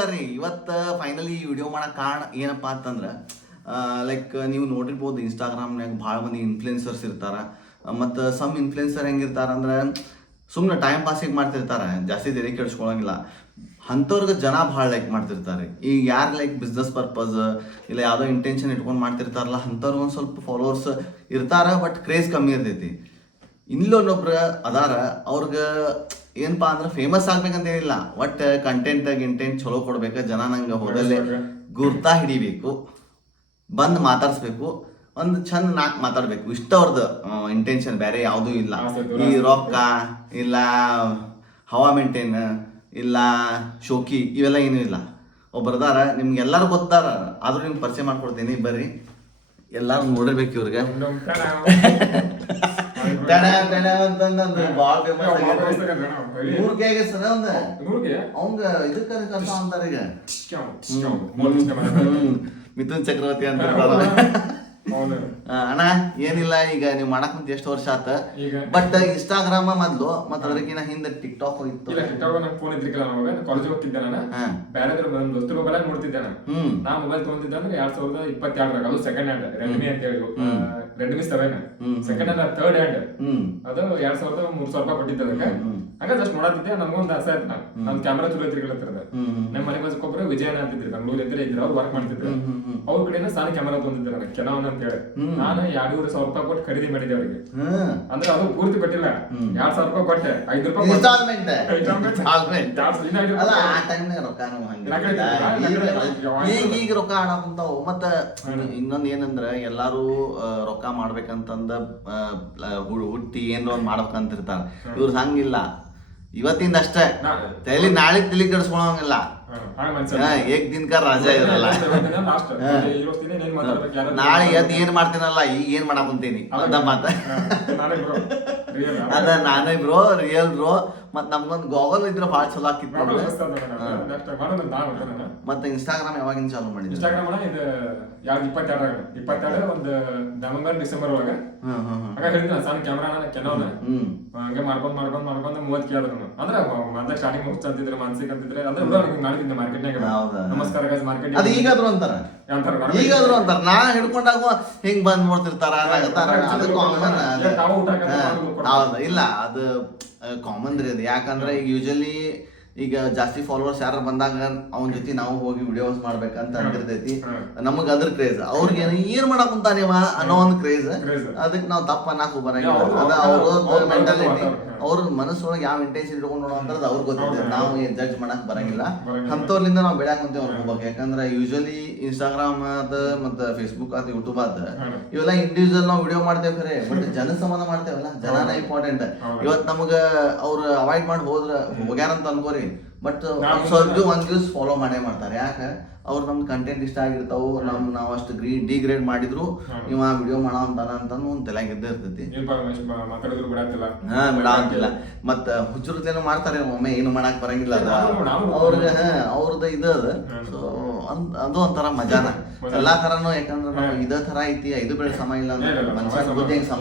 ನಮಸ್ಕಾರ ರೀ. ಇವತ್ತು ಫೈನಲಿ ಈ ವಿಡಿಯೋ ಮಾಡಕ್ಕೆ ಕಾರಣ ಏನಪ್ಪ ಅಂತಂದ್ರೆ ಲೈಕ್ ನೀವು ನೋಡಿರ್ಬೋದು ಇನ್ಸ್ಟಾಗ್ರಾಮ್ನಾಗ ಭಾಳ ಮಂದಿ ಇನ್ಫ್ಲುಯೆನ್ಸರ್ಸ್ ಇರ್ತಾರೆ. ಮತ್ತು ಸಮ್ ಇನ್ಫ್ಲುಯೆನ್ಸರ್ ಹೆಂಗಿರ್ತಾರೆ ಅಂದ್ರೆ ಸುಮ್ಮನೆ ಟೈಮ್ ಪಾಸಿಗೆ ಮಾಡ್ತಿರ್ತಾರೆ, ಜಾಸ್ತಿ ತೆರಿಗೆ ಕೆಡಿಸ್ಕೊಳಂಗಿಲ್ಲ. ಅಂಥವ್ರಿಗೆ ಜನ ಭಾಳ ಲೈಕ್ ಮಾಡ್ತಿರ್ತಾರೆ. ಈಗ ಯಾರು ಲೈಕ್ ಬಿಸ್ನೆಸ್ ಪರ್ಪಸ್ ಇಲ್ಲ ಯಾವುದೋ ಇಂಟೆನ್ಷನ್ ಇಟ್ಕೊಂಡು ಮಾಡ್ತಿರ್ತಾರಲ್ಲ, ಅಂಥವ್ರಿಗೆ ಒಂದು ಸ್ವಲ್ಪ ಫಾಲೋವರ್ಸ್ ಇರ್ತಾರೆ, ಬಟ್ ಕ್ರೇಜ್ ಕಮ್ಮಿ ಇರ್ತೈತಿ. ಇಲ್ಲೊನ್ನೊಬ್ರು ಅದಾರ, ಅವ್ರಿಗೆ ಏನಪ್ಪಾ ಅಂದ್ರೆ ಫೇಮಸ್ ಆಗ್ಬೇಕಂತೇನಿಲ್ಲ, ಒಟ್ಟು ಕಂಟೆಂಟ್ ಚಲೋ ಕೊಡ್ಬೇಕು, ಜನ ನಂಗೆ ಹೋದಲ್ಲೇ ಗುರ್ತಾ ಹಿಡಿಬೇಕು, ಬಂದು ಮಾತಾಡಿಸ್ಬೇಕು, ಒಂದು ಚಂದ ನಾಲ್ಕು ಮಾತಾಡಬೇಕು, ಇಷ್ಟ ಅವ್ರದ್ದು ಇಂಟೆನ್ಷನ್, ಬೇರೆ ಯಾವುದೂ ಇಲ್ಲ. ಈ ರೊಕ್ಕ ಇಲ್ಲ ಹವಾ ಮೇಂಟೈನ್ ಇಲ್ಲ ಶೋಕಿ ಇವೆಲ್ಲ ಏನೂ ಇಲ್ಲ. ಒಬ್ಬರದಾರ, ನಿಮ್ಗೆಲ್ಲರೂ ಗೊತ್ತಾರ, ಆದ್ರೂ ನಿಮ್ಗೆ ಪರಿಚಯ ಮಾಡ್ಕೊಡ್ತೀನಿ, ಬರ್ರಿ. ಎಲ್ಲಾರು ನೋಡಿರ್ಬೇಕು ಇವ್ರಿಗೆ. ಭಾಳ ಫೇಮಸ್ ನೂರ್ಗೆ ಸರ ಅವಂಗ ಇದಕ್ಕೆ ಕಷ್ಟ ಅಂತಾರ ಈಗ ಮಿಥುನ್ ಚಕ್ರವರ್ತಿ ಅಂತ. ಅಣ್ಣ ಏನಿಲ್ಲ, ಈಗ ನೀವು ಮಾಡಕ್ ಮುಂಚೆ ಎಷ್ಟು ವರ್ಷ ಆತ, ಬಟ್ ಇನ್ಸ್ಟಾಗ್ರಾಮ್ ಮೊದ್ಲು ಮತ್ತೆ ಅದಕ್ಕಿಂತ ಹಿಂದೆ ಟಿಕ್ಟಾಕ್ ಇತ್ತು. ಫೋನ್ ಇದ್ರಿಕಲ್ಲ, ಕಾಲೇಜ್ ಹೋಗ್ತಿದ್ದೆ ನಾನು, ಬೇರೆ ದೋಸ್ತರ ಮೊಬೈಲ್ ನೋಡ್ತಿದ್ದೆ ನಾನು. ನಾ ಮೊಬೈಲ್ ತಗೊಂಡಿದ್ದೆ ಅಂದ್ರೆ 2022 ಅದು ಸೆಕೆಂಡ್ ಹ್ಯಾಂಡ್ ರೆಡ್ಮಿ ಅಂತ ಹೇಳಿ, Redmi 7 second hand, third hand. ಅದು 2,000-3,000 ರೂಪಾಯಿ ಕೊಟ್ಟಿದ್ದೆ ಅದಕ್ಕೆ. ಹಂಗ ಜಸ್ಟ್ ನೋಡತ್ತಿದ್ದೆ, ನಮ್ಗೊಂದು ಆಸೆ ಆಯ್ತು. ನಮ್ ಕ್ಯಾಮ್ರಾ ಚಲೋ ಇದ್ರಿಕಲ್ಲತ್ತಿರದ. ನಮ್ಮ ಮನೆ ಬಾಜುಕೊಬ್ರು ವಿಜಯನ ಅಂತಿದ್ರು, ಬೆಂಗಳೂರು ಇದ್ರು, ಅವ್ರು ವರ್ಕ್ ಮಾಡ್ತಿದ್ರು. ಅವ್ರ ಕಡೆಯಿಂದ ಸಣ್ಣ ಕ್ಯಾಮ್ರಾ ತಗೊಂಡಿದ್ದೆ ನಾನು, ಕೆನಾನ್ ಅಂತ ಹೇಳಿ. ನಾನು 2,500 ರೂಪಾಯಿ ಕೊಟ್ಟು ಖರೀದಿ ಮಾಡಿದ್ದೆ ಅವ್ರಿಗೆ. ಅಂದ್ರೆ ಅದು ಪೂರ್ತಿ ಕೊಟ್ಟಿಲ್ಲ, 2,000 ರೂಪಾಯಿ ಕೊಟ್ಟೆ, 5 ರೂಪಾಯಿ ಈಗ ರೊಕ್ಕ ಆಡಕುಂತಾವು. ಮತ್ತ ಇನ್ನೊಂದ್ ಏನಂದ್ರ ಎಲ್ಲಾರು ರೊಕ್ಕ ಮಾಡ್ಬೇಕಂತಂದ ಹುಟ್ಟಿ ಏನ್ರ ಒಂದ್ ಮಾಡ್ಬೇಕಂತಿರ್ತಾರ. ಇವ್ರ ಹಂಗಿಲ್ಲ, ಇವತ್ತಿಂದ ಅಷ್ಟೇ, ನಾಳೆ ತಲೆ ಕೆಡಿಸ್ಕೊಳಂಗಿಲ್ಲ. ಏಕ್ ದಿನಕ ರಾಜಾ ಇರಲ್ಲ. ನಾಳೆ ಎದ್ದು ಏನ್ ಮಾಡ್ತೀನಲ್ಲ, ಈಗ ಏನ್ ಮಾಡಕ್ ಕುಂತೀನಿ ಅದ ಮಾತ. ಅದ ನಾನೇ ಬ್ರೋ, ರಿಯಲ್ ಬ್ರೋ. ಮತ್ ನಮ್ಗೊಂದ್ ಗೋಗಲ್ ಇದ್ರೆ ಭಾಳ ಚಲೋ ಆಕಿತ್ತು. ಮತ್ತೆ ಇನ್ಸ್ಟಾಗ್ರಾಮ್ ಯಾವಾಗಿಂದ ಚಾಲೂ ಮಾಡಿದ್ರಿ? ಇನ್ಸ್ಟಾಗ್ರಾಮ್ ಇದು 2022 ಒಂದು ನವೆಂಬರ್ ಡಿಸೆಂಬರ್ ಒಳಗ. ಹಂಗ ಹೇಳಿದ್ನ ಸಣ್ಣ ಕ್ಯಾಮ್ರಾ ಕೆನಾನ್ ಹಂಗೆ ಮಾಡ್ಕೊಂಡ್ 30 ಕೇಳಿದ್ರು. ಅಂದ್ರೆ ಮೊದಲ ಸ್ಟಾರ್ಟಿಂಗ್ ಮುಗ್ಸ್ ಅಂತಿದ್ರೆ, ಮಾನಸಿಕ ಅಂತಿದ್ರೆ, ಅಂದ್ರೆ ಮಾಡಿದ್ದೆ ಮಾರ್ಕೆಟ್ನಾಗ. ನಮಸ್ಕಾರ ಗೈಸ್ ಮಾರ್ಕೆಟ್. ಅದು ಈಗಾದ್ರು ಅಂತಾರ, ಈಗಾದ್ರು ಅಂತಾರ. ನಾ ಹಿಡ್ಕೊಂಡಾಗ ಹಿಂಗ್ ಬಂದ್ ನೋಡ್ತಿರ್ತಾರ, ಹೌದ ಇಲ್ಲ, ಅದು ಕಾಮನ್ ರೀ ಅದು. ಯಾಕಂದ್ರೆ ಈಗ ಯೂಶಲಿ ಈಗ ಜಾಸ್ತಿ ಫಾಲೋವರ್ಸ್ ಯಾರು ಬಂದಾಗ ಅವನ ಜೊತೆ ನಾವು ಹೋಗಿ ವಿಡಿಯೋಸ್ ಮಾಡ್ಬೇಕಂತ ಅಂತಿರ್ತೈತಿ. ನಮಗ್ ಅದ್ರ ಕ್ರೇಜ್, ಅವ್ರಿಗೆ ಏನ್ ಮಾಡಕ್ ಕುಂತಾನಿವ ಅನ್ನೋ ಒಂದ್ ಕ್ರೇಜ್. ಅದಕ್ಕೆ ನಾವು ತಪ್ಪ ಅನ್ನಕ್ ಬರಂಗಿಲ್ಲ. ಅದ ಅವ್ರ ಮೆಂಟಾಲಿಟಿ, ಅವ್ರ ಮನಸ್ಸೊಳಗೆ ಯಾವ ಇಂಟೆನ್ಷನ್ ಇಟ್ಕೊಂಡು ನೋಡೋ ಅಂತದ್ ಅವ್ರಿಗೆ ಗೊತ್ತಿದೆ. ನಾವು ಜಡ್ಜ್ ಮಾಡಕ್ ಬರಂಗಿಲ್ಲ. ಅಂತವ್ರಿಂದ ನಾವು ಬೆಳ್ಯಾಕ್ ಕುಂತೇವೆ ಅವ್ರ ಹೋಗ್ಬೇಕು. ಯಾಕಂದ್ರೆ ಯೂಶಲಿ ಇನ್ಸ್ಟಾಗ್ರಾಮ್ ಅದ ಮತ್ತೆ ಫೇಸ್ಬುಕ್ ಅದ ಯೂಟ್ಯೂಬ್ ಅದ ಇವೆಲ್ಲ ಇಂಡಿವಿಜುವಲ್ ನಾವು ವಿಡಿಯೋ ಮಾಡ್ತೇವೆ ಖರೆ, ಬಟ್ ಜನ ಸಂಬಂಧ ಮಾಡ್ತೇವಲ್ಲ, ಜನನ ಇಂಪಾರ್ಟೆಂಟ್. ಇವತ್ ನಮಗ ಅವ್ರು ಅವಾಯ್ಡ್ ಮಾಡಿ ಹೋಗ್ಯಾರಂತ ಅನ್ಕೋರಿ, ಬಟ್ ಒಂದ್ ದಿವ್ಸ ಫಾಲೋ ಮಾಡೇ ಮಾಡ್ತಾರೆ. ಯಾಕೆ? ಅವ್ರು ನಮ್ದು ಕಂಟೆಂಟ್ ಇಷ್ಟ ಆಗಿರ್ತಾವು, ನಾವು ಅಷ್ಟು ಡಿಗ್ರೇಡ್ ಮಾಡಿದ್ರು ಇವ ವಿಡಿಯೋ ಮಾಡೋ ಅಂತಾನ ಅಂತ ಒಂದ್ ತಲೆಯಾಗ ಇದ್ದೇ ಇರ್ತೈತಿ. ಬಿಡಂತಿಲ್ಲ. ಮತ್ತ ಹುಚ್ಚುರುತೇನು ಮಾಡ್ತಾರೆ, ಒಮ್ಮೆ ಏನು ಮಾಡಾಕ್ ಬರಂಗಿಲ್ಲ. ಅದ ಅವ್ರಿಗೆ ಅವ್ರದ ಇದ ಅದ. ಸೊ ಅದು ಒಂಥರ ಮಜಾನ ಎಲ್ಲಾ ತರನು. ಯಾಕಂದ್ರೆ ನಾವು ಇದೇ ತರ ಐತಿ, 5 ಬೆಳೆ ಸಮ ಇಲ್ಲ ಅಂದ್ರೆ ಮನುಷ್ಯ ಬುದ್ಧಿ ಹೆಂಗ್ ಸಮ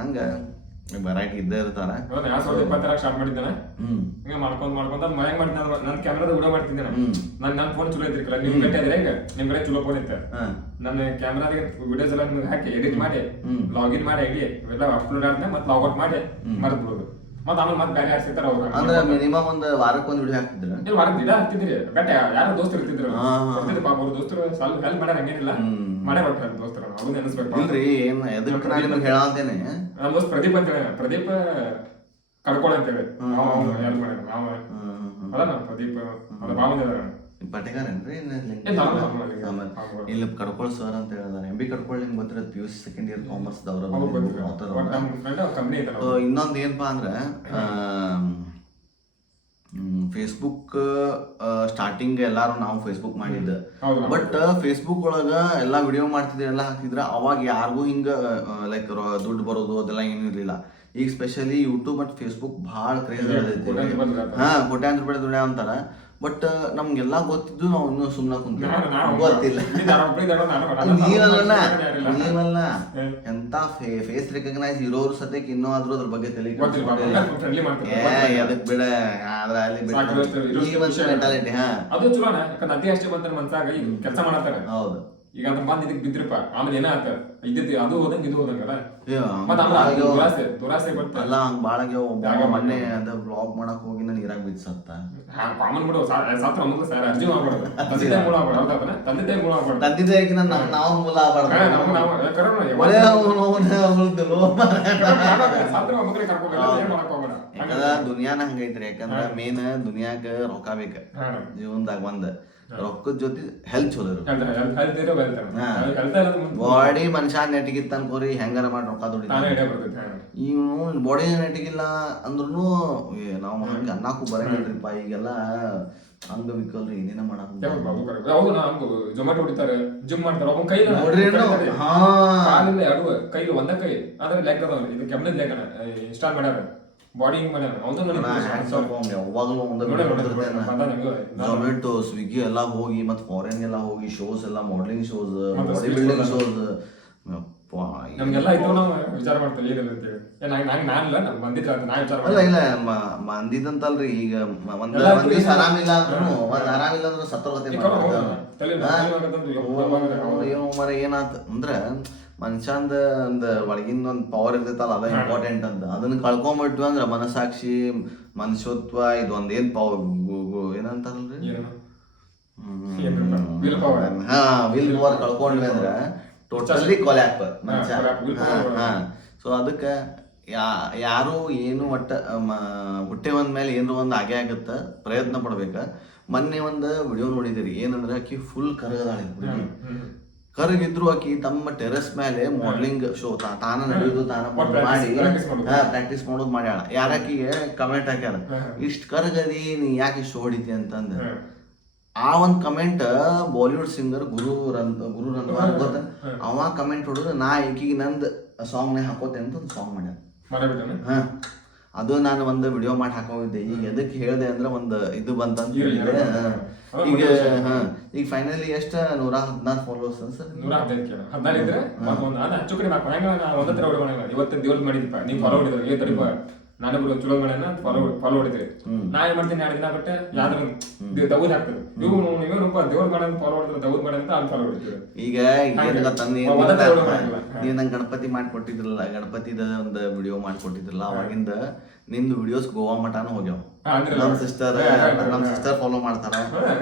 ಹಂಗ ವೆರೈಟಿ ಇದ್ದೇ ಇರ್ತಾರ. 2022 ಸ್ಟಾರ್ಟ್ ಮಾಡಿದ್ದಾನೆ. ಹಿಂಗ ಮಾಡ್ಕೊಂಡ್ ಮನ್ಯಾಗ ಮಾಡಿದ್ನ. ನನ್ ಕ್ಯಾಮ್ರಾದ ವಿಡಿಯೋ ಮಾಡ್ತಿದ್ದೆ. ನನ್ ಫೋನ್ ಚಲೋ ಐತ್ರಿಕಲ್ಲ, ನಿಮ್ ಗಂಟೆ ಅದ್ರೆ ಈಗ ನಿಮ್ ಕಡೆ ಚಲೋ ಫೋನ್ ಇತ್ತು. ನನ್ನ ಕ್ಯಾಮ್ರಾದ ವಿಡಿಯೋಸ್ ಎಲ್ಲ ನಿಮ್ಗೆ ಹಾಕಿ ಎಡಿಟ್ ಮಾಡಿ ಲಾಗಿನ್ ಮಾಡಿ ಐಡಿ ಇವೆಲ್ಲ ಅಪ್ಲೋಡ್ ಆದ್ಮೇಲೆ ಮತ್ತೆ ಲಾಗೌಟ್ ಮಾಡಿ ಮರೆತು ಬಿಡೋದು. ಮತ್ತೆ ಆಮೇಲೆ ಮತ್ತೆ ಬ್ಯಾಗ್ ಹಾಕ್ತಿರ್ತಾರ ಅವ್ರು. ಅಂದ್ರೆ ಮಿನಿಮಮ್ ಒಂದು ವಾರಕ್ಕೊಂದು ವಿಡಿಯೋ ಹಾಕ್ತಿದ್ರ? ಇಲ್ಲ, ವಾರದ ದಿನ ಹಾಕ್ತಿದ್ರಿ. ಬಟ್ ಯಾರು ದೋಸ್ತರು ಇರ್ತಿದ್ರು, ಪಾಪ ಅವ್ರ ದೋಸ್ತರು ಸ್ವಲ್ಪ ಹೆಲ್ಪ್ ಮಾಡ್ಯಾರ, ಹಂಗೇನಿಲ್ಲ ಮಾಡೇ ಬರ್ತಾರೆ ದೋಸ್ತರು. ಅವ್ರು ನೆನೆಸ್ಬೇಕು. ಇಲ್ರಿ, ಏನ್ ಎದಕ್ಕೆ ನಾನು ನಿಮ್ಗೆ ಹೇಳಂತೇನೆ, ನಮ್ಮ ದೋಸ್ತ್ ಪ್ರದೀಪ್ ಅಂತ ಹೇಳಿ, ಪ್ರದೀಪ್ ಕಡ್ಕೊಳ ಅಂತ ಹೇಳಿ ಹೆಲ್ಪ್ ಮಾಡ್ಯಾರ. ನಾವ ಅದ ಪ್ರದೀಪ್ ಅದ ಭಾವನೆ ಪಟೇಗಾರೇನ್ರಿ? ಇಲ್ಲಿ ಕಡ್ಕೊಳ್ ಸರ್ ಅಂತ ಹೇಳಿದಾರೆ. MB ಕಡ್ಕೊಳ್ ನಿಮ್ಗೆ ಗೊತ್ತಿರೋದು PUC ಸೆಕೆಂಡ್ ಇಯರ್ ಕಾಮರ್ಸ್ ದವ್ರ. ಇನ್ನೊಂದು ಏನಪ್ಪಾ ಅಂದ್ರೆ ಫೇಸ್ಬುಕ್ ಸ್ಟಾರ್ಟಿಂಗ್ ಎಲ್ಲಾರು ನಾವು ಫೇಸ್ಬುಕ್ ಮಾಡಿದ್ದ, ಬಟ್ ಫೇಸ್ಬುಕ್ ಒಳಗ ಎಲ್ಲಾ ವಿಡಿಯೋ ಮಾಡ್ತಿದ್ರೆ ಎಲ್ಲ ಹಾಕ್ತಿದ್ರ. ಅವಾಗ ಯಾರಿಗೂ ಹಿಂಗ ಲೈಕ್ ದುಡ್ಡು ಬರೋದು ಅದೆಲ್ಲ ಏನೂ ಇರಲಿಲ್ಲ. ಈಗ ಸ್ಪೆಷಲಿ ಯೂಟ್ಯೂಬ್ ಮತ್ತು ಫೇಸ್ಬುಕ್ ಭಾಳ ಕ್ರೇಜ್ ಆಗೈತಿ. ಕೋಟ್ಯಾಂತರ ರೂಪಾಯಿ ದುಡ್ಡು ಅಂತಾರ, ಬಟ್ ನಮ್ಗೆಲ್ಲ ಗೊತ್ತಿದ್ದು ನಾವು ಇನ್ನೂ ಸುಮ್ಮನೆ ನಾನು ಗೊತ್ತಿಲ್ಲ. ನೀವಲ್ಲ ಎಂತ ಫೇಸ್ ರೆಕಗ್ನೈಸ್ ಇರೋರು ಸದ್ಯಕ್ಕೆ ಇನ್ನೂ ಆದ್ರೂ ಅದ್ರ ಬಗ್ಗೆ ತಲೆ ಅದಕ್ಕೆ ಬಿಡ ಆದ್ರ ಅಲ್ಲಿ ಮೆಂಟಾಲಿಟಿ. ಹಾ ಅದು ಚಲೋನ, ಯಾಕಂದ್ರೆ ಅತಿ ಅಷ್ಟೇ ಬಂದ್ರೆ ಮನ್ಸಾಗ ಈಗ ಕೆಲಸ ಮಾಡತ್ತಾರ. ಹೌದು, ಈಗ ಅದ್ ಬಂದ್ ಇದಕ್ ಬಿದ್ರಪ್ಪ ಆಮೇಲೆ ಏನ ಆತ ಇದ್ದಿದ್ದು ಅದು ಹೋದಂಗ ಇದು ಹೋದಂಗಲ್ಲ. ದುರಾಸೆ ಬರ್ತ ಅಲ್ಲ ಹಂಗ ಬಾಳಗೆ ಒಬ್ಬ ಮೊನ್ನೆ ಅದ ಬ್ಲಾಗ್ ಮಾಡಕ್ ಹೋಗಿ ನಾನು ನೀರಾಗ ಬಿದ್ದು ಸತ್ತ. ಕಾಮನ್ ಬಿಡು ಸಾತ್ರ ಮೊದಲು ಸರ್ ಅರ್ಜಿ ಮಾಡ್ಬಾರ್ದು, ತಂದೆ ತಾಯಿ ಮೂಲ ಆಗ್ಬಾರ್ದು, ತಂದೆ ತಾಯಿ ಮೂಲ ಆಗ್ಬಾರ್ದು, ತಂದೆ ತಾಯಿಗೆ ನಾವು ಮೂಲ ಆಗ್ಬಾರ್ದು. ಯಾಕಂದ್ರ ದುನಿಯಾನ ಹಂಗೈತ್ರಿ. ಯಾಕಂದ್ರ ಮೇನ್ ದುನಿಯಾಕ ರೊಕ್ಕ ಬೇಕ ಜೀವನದಾಗ. ಒಂದ್ ರೊಕ್ಕದ ಜೊತೆ ಹೆಲ್ತ್ ಚಲೋ ಬಾಡಿ ಮನುಷ್ಯ ನೆಟ್ಟಿಗಿತ್ತ ಅನ್ಕೋರಿ ಹೆಂಗಾರ ಮಾಡಿ ರೊಕ್ಕ ದುಡಿತಾನೆ. ಇವ್ ಬಾಡಿ ನೆಟ್ಟಿಗಿಲ್ಲ ಅಂದ್ರೂ ನಾವು ಹಂಗ ಅನ್ನಕ್ಕೂ ಬರಂಗಿಲ್ರಿಪ್ಪ. ಈಗೆಲ್ಲ ಅಂಗವಿಕಲ್ರಿ ಏನೇನ ಮಾಡಕ್ ಜೊಮ್ಯಾಟೊ ಹೊಡಿತಾರೆ, ಜಿಮ್ ಮಾಡ್ತಾರೆ, ಕೈ ಕೈಲಿ ಒಂದ ಕೈ ಆದ್ರೆ ಲೆಕ್ಕ ಇದು ಕೆಮ್ಮದ ಲೆಕ್ಕ ಇನ್ಸ್ಟಾಲ್ ಮಾಡ್ಯಾರ. ಬಾಡಿ ಜೊಮ್ಯಾಟೊ ಸ್ವಿಗ್ಗಿ ಎಲ್ಲ ಹೋಗಿ ಮತ್ತೆ ಫಾರಿನ್ ಎಲ್ಲ ಹೋಗಿ ಶೋಸ್ ಎಲ್ಲ modelling shows, body building shows ನಮ್ಗೆಲ್ಲ ಇತ್ತು. ನಾವು ವಿಚಾರ ಮಾಡ್ತೀವಿ ಏನಂತೇಳಿ ಅಲ್ಲ ಇಲ್ಲ ಮಂದಿದಂತಲ್ರಿ. ಈಗ ಒಂದ್ ದಿವಸ ಆರಾಮಿಲ್ಲ ಅಂದ್ರೂ ಆರಾಮಿಲ್ಲ ಅಂದ್ರೂ ಸತ್ತೋಗತ್ತೆ ಮರ. ಏನಾತ ಅಂದ್ರ ಮನುಷ್ಯಂದ ಒಂದ್ ಒಳಗಿಂದ ಒಂದ್ ಪವರ್ ಇರ್ತೈತಲ್ಲ, ಅದ ಇಂಪಾರ್ಟೆಂಟ್ ಅಂತ. ಅದನ್ನ ಕಳ್ಕೊಂಡ್ಬಿಟ್ವಿ ಅಂದ್ರ ಮನಸ್ಸಾಕ್ಷಿ, ಮನುಷ್ಯತ್ವ, ಇದು ಒಂದೇನ್ ಪವರ್ ಏನಂತಾರಲ್ರಿ, ವಿಲ್ ಪವರ್ ಕಳ್ಕೊಂಡ್ವಿ ಅಂದ್ರ ಟೋಟಲಿ ಕೊಲ್ಯಾಪ್ ಮನುಷ್ಯ. ಸೊ ಅದಕ್ಕೆ ಯಾರು ಏನು ಒಟ್ಟ ಹುಟ್ಟೆ ಒಂದ್ಮೇಲೆ ಏನಾರ ಒಂದ್ ಆಗೇ ಆಗತ್ತ, ಪ್ರಯತ್ನ ಪಡ್ಬೇಕ. ಮೊನ್ನೆ ಒಂದು ವಿಡಿಯೋ ನೋಡಿದಿರಿ, ಏನಂದ್ರೆ ಆಕಿ ಫುಲ್ ಕರಗದಾಳೆ. ಕರಗಿದ್ರು ಆಕಿ ತಮ್ಮ ಟೆರೆಸ್ ಮೇಲೆ ಮಾಡೆಲಿಂಗ್ ಶೋ ತಾನ ನಡೆಯೋದು ತಾನ ಮಾಡಿ ಪ್ರಾಕ್ಟೀಸ್ ಮಾಡೋದು ಮಾಡ್ಯಾಳ. ಯಾರಾಕಿಗೆ ಕಮೆಂಟ್ ಹಾಕ್ಯಾರ, ಇಷ್ಟ ಕರಗದಿ ನೀ ಯಾಕೆ ಶೋ ಹೊಡಿತಿ ಅಂತಂದ. ಆ ಒಂದ್ ಕಮೆಂಟ್ ಬಾಲಿವುಡ್ ಸಿಂಗರ್ ಗುರು ರಂಧ್ವಾರ್ ಗೊತ್ತ, ಅವ ಕಮೆಂಟ್ ಹೊಡೋದು ನಾ ಈಕಿಗೆ ನಂದ್ ಸಾಂಗ್ ನೇ ಹಾಕೋತೆ ಅಂತ ಒಂದು ಸಾಂಗ್ ಮಾಡ್ಯಾರ. ಅದು ನಾನು ಒಂದು ವಿಡಿಯೋ ಮಾಡಿ ಹಾಕೋಗಿದ್ದೆ. ಈಗ ಎದಕ್ಕೆ ಹೇಳಿದೆ ಅಂದ್ರೆ ಒಂದು ಇದು ಬಂತಂತ ಹೇಳಿದೆ. ಈಗ ಫೈನಲಿ ಎಷ್ಟ 114 ಫಾಲೋವರ್ಸ್ ಸರ್? 115 ಇದ್ರೆ ಹೆಚ್ಚು ಕಡಿಮೆ ಇವತ್ತಿನ ದೇವ್ರ ಮಾಡಿದ್ಪ ನೀವು ಫಾಲೋ ಮಾಡಿದ್ರೆ ನಾನೊಬ್ರು ಚಲೋ ಮಾಡ್ಯಾನ ಫಾಲೋ ಹೊಡಿದ್ರಿ. ನಾ ಏನ್ ಮಾಡ್ತೀನಿ 2 ದಿನ ಬಿಟ್ಟೆ ಯಾವ್ದ್ರ ದೌದ್ ಹಾಕ್ತದೆ ಇವ್ರು ದೇವ್ರ ಮಾಡ ಫಾಲೋ ಹೊಡಿದ್ರೆ ದೌದ್ ಮಾಡ ಅಂತ ಅಲ್ಲಿ ಫಾಲೋ ಹೊಡಿತೀವಿ. ಈಗ ನೀವು ನಂಗೆ ಗಣಪತಿ ಮಾಡ್ಕೊಟ್ಟಿದ್ರಲ್ಲ, ಗಣಪತಿದ ಒಂದು ವಿಡಿಯೋ ಮಾಡ್ಕೊಟ್ಟಿದ್ರಲ್ಲ, ಅವಾಗಿಂದ ನಿಮ್ದು ವಿಡಿಯೋಸ್ ಗೋವಾ ಮಠಾನು ಹೋಗ್ಯಾವ. ನಮ್ ಸಿಸ್ಟರ್ ಫಾಲೋ ಮಾಡ್ತಾರ.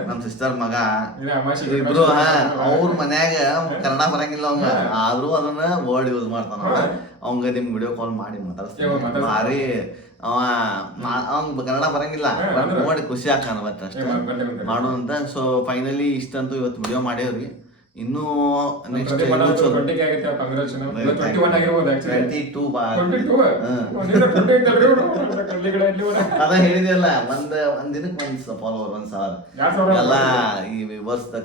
ನಮ್ ಸಿಸ್ಟರ್ ಮಗ ಇಬ್ರು ಅವ್ರ ಮನ್ಯಾಗ ಕನ್ನಡ ಬರಂಗಿಲ್ಲ ಅವಂಗ, ಆದ್ರೂ ಅದನ್ನ ವರ್ಡ್ ಯೂಸ್ ಮಾಡ್ತಾನ. ಅವಂಗ ನಿಮ್ ವಿಡಿಯೋ ಕಾಲ್ ಮಾಡಿ ಮಾತಾಡ್ಸ್ತೀನಿ. ಭಾರಿ ಅವಂಗ ಕನ್ನಡ ಬರಂಗಿಲ್ಲ, ನೋಡಿ ಖುಷಿ ಆಗ್ತಾನ ಅವತ್ತು ಅಷ್ಟೇ ಮಾಡೋದಂತ. ಸೊ ಫೈನಲಿ ಇಷ್ಟಂತೂ ಇವತ್ತು ವಿಡಿಯೋ ಮಾಡೇವ್ರಿ. ಇನ್ನೂ ನೆಕ್ಸ್ಟ್ ಅದ ಹೇಳಿದೆಲ್ಲ ಒಂದ್ ದಿನಕ್ಕೆ 1,000 ಫಾಲೋವರ್ 1,000 ಎಲ್ಲ ಈ ವರ್ಷದ